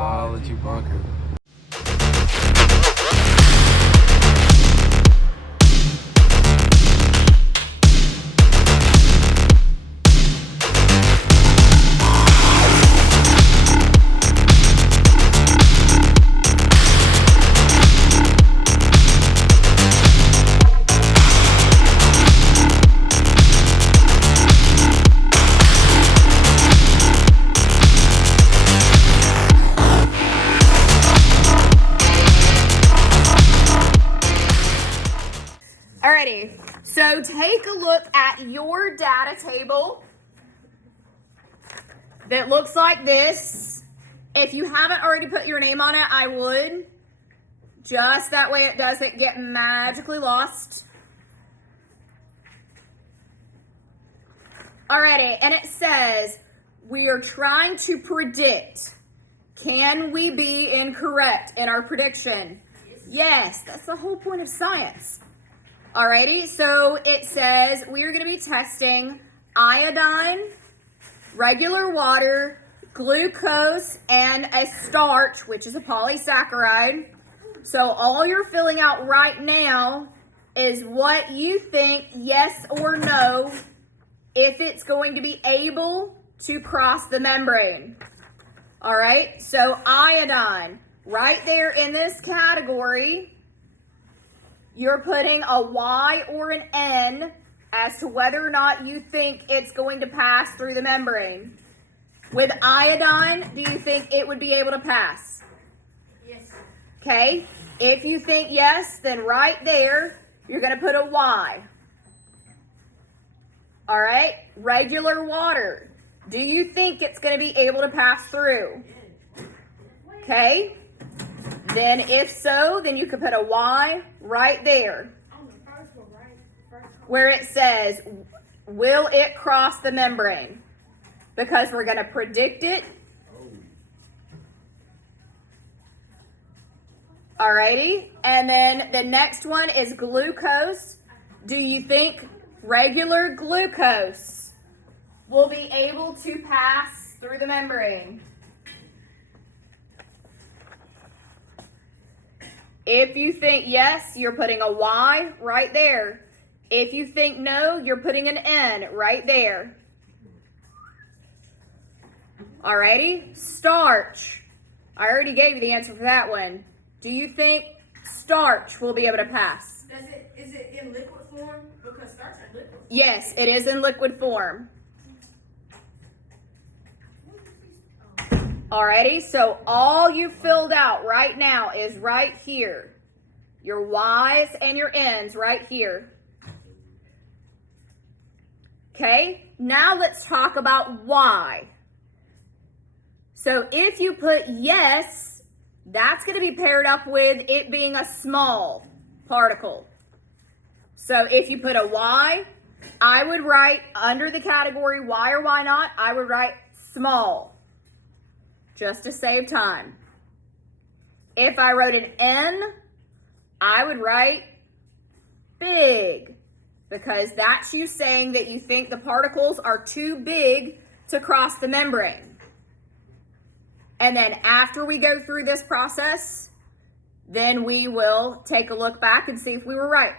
biology bunker. Alrighty, so take a look at your data table that looks like this. If you haven't already put your name on it, I would. Just that way it doesn't get magically lost. Alrighty, and it says, we are trying to predict. Can we be incorrect in our prediction? Yes, that's the whole point of science. Alrighty, so it says we are going to be testing iodine, regular water, glucose, and a starch, which is a polysaccharide. So all you're filling out right now is what you think, yes or no, if it's going to be able to cross the membrane. Alright, so iodine, right there in this category, you're putting a Y or an N as to whether or not you think it's going to pass through the membrane. With iodine, do you think it would be able to pass? Yes. Okay, if you think yes, then right there, you're going to put a Y. All right, regular water. Do you think it's going to be able to pass through? Okay. Then if so, then you could put a Y right there where it says, will it cross the membrane? Because we're going to predict it. Alrighty. And then the next one is glucose. Do you think regular glucose will be able to pass through the membrane? If you think yes, you're putting a Y right there. If you think no, you're putting an N right there. Alrighty, starch. I already gave you the answer for that one. Do you think starch will be able to pass? Is it in liquid form? Because starch is liquid. Yes, it is in liquid form. Alrighty, so all you filled out right now is right here. Your Y's and your N's right here. Okay, now let's talk about Y. So if you put yes, that's going to be paired up with it being a small particle. So if you put a Y, I would write under the category Y or Y not, I would write small, just to save time. If I wrote an N, I would write big, because that's you saying that you think the particles are too big to cross the membrane. And then after we go through this process, then we will take a look back and see if we were right.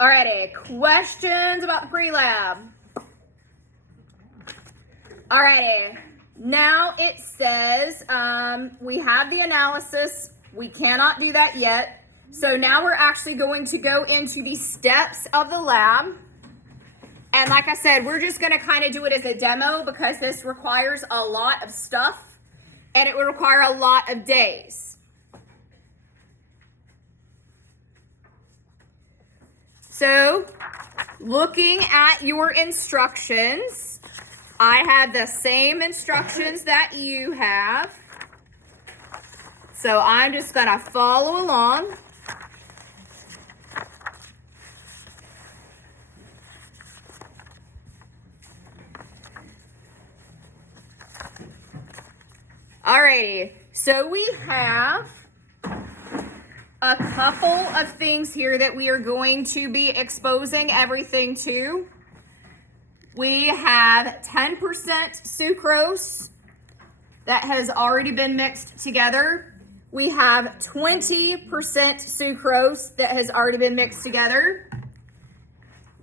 Alrighty, questions about the pre-lab? Alrighty, now it says we have the analysis. We cannot do that yet. So now we're actually going to go into the steps of the lab. And like I said, we're just going to kind of do it as a demo because this requires a lot of stuff and it would require a lot of days. So, looking at your instructions, I have the same instructions that you have. So, I'm just going to follow along. Alrighty, so we have a couple of things here that we are going to be exposing everything to. We have 10% sucrose that has already been mixed together. We have 20% sucrose that has already been mixed together.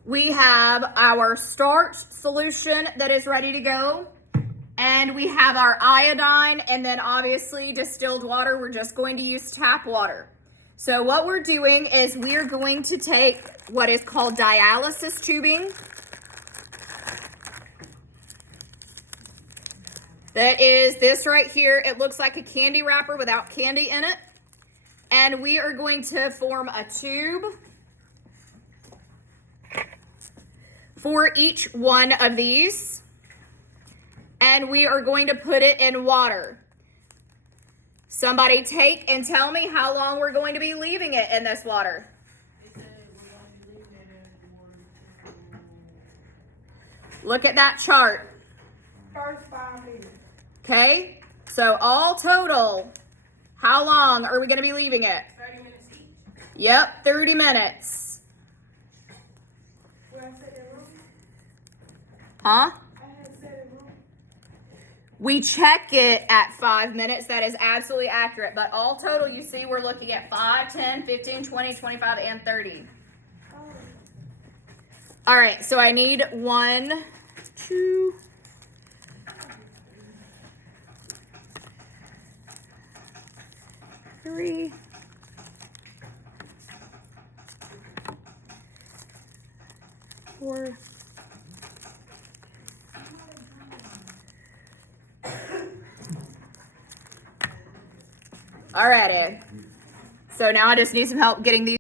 We have our starch solution that is ready to go. And we have our iodine, and then obviously distilled water. We're just going to use tap water. So what we're doing is we are going to take what is called dialysis tubing. That is this right here. It looks like a candy wrapper without candy in it. And we are going to form a tube for each one of these. And we are going to put it in water. Somebody take and tell me how long we're going to be leaving it in this water. Look at that chart. First 5 minutes. Okay, so all total, how long are we going to be leaving it? 30 minutes each. Yep, 30 minutes. Where I set that room? Huh? I had set it room. We check it at 5 minutes. That is absolutely accurate. But all total, you see, we're looking at 5, 10, 15, 20, 25, and 30. Oh. All right, so I need 1, 2, 3, 4. Alrighty. So now I just need some help getting these